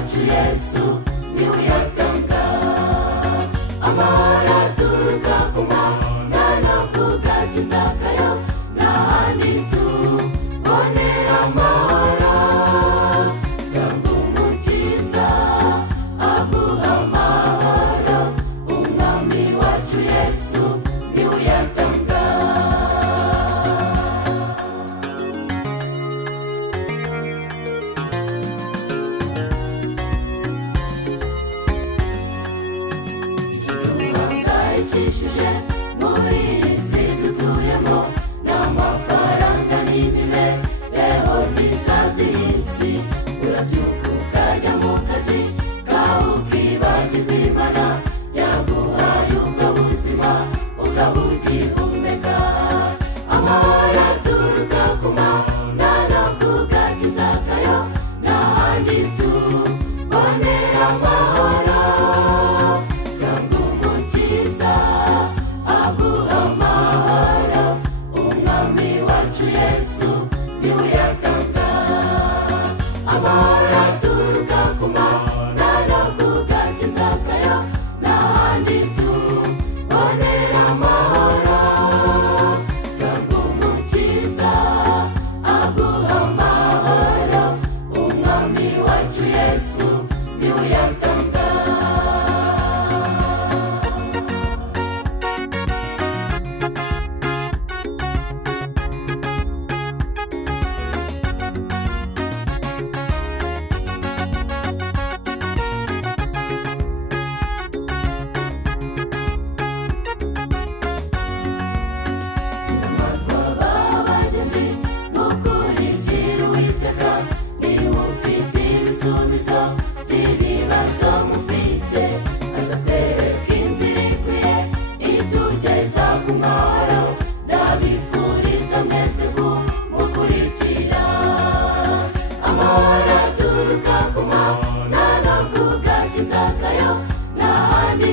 wacu Yesu niwe uyatanga. Amahoro aturuka ku Mana no ku gakiza kayo, nta handi tubonera amahoro. Sanga umukiza aguha amahoro, umwami wacu Yesu niwe uyatanga. Duhangayikishije muri iyi si dutuyemo, n'amafaranga n'imibereho byiza by'iyi si. Urabyuka ukajya mu kazi kawe ukibagirwa Imana yaguhaye ubwo buzima ukabugihumeka. Amahoro aturuka ku Mana no ku gakiza kayo, nta handi tubonera amahoro. Sanga umukiza aguha amahoro, umwami wacu Yesu niwe uyatanga. Amahoro aturuka ku Mana no ku gakiza kayo, nta handi tubonera amahoro. Sanga umukiza aguha amahoro, umwami wacu Yesu niwe uyatanga. Abagenzi mukurikira Uwiteka, niwe ufite ibisubizo by'ibibazo mufite. Azatwereka inzira ikwiye itugeza ku mahoro. Ndabifuriza mwese kumukurikira. Amahoro aturuka ku Mana no ku gakiza kayo, nta handi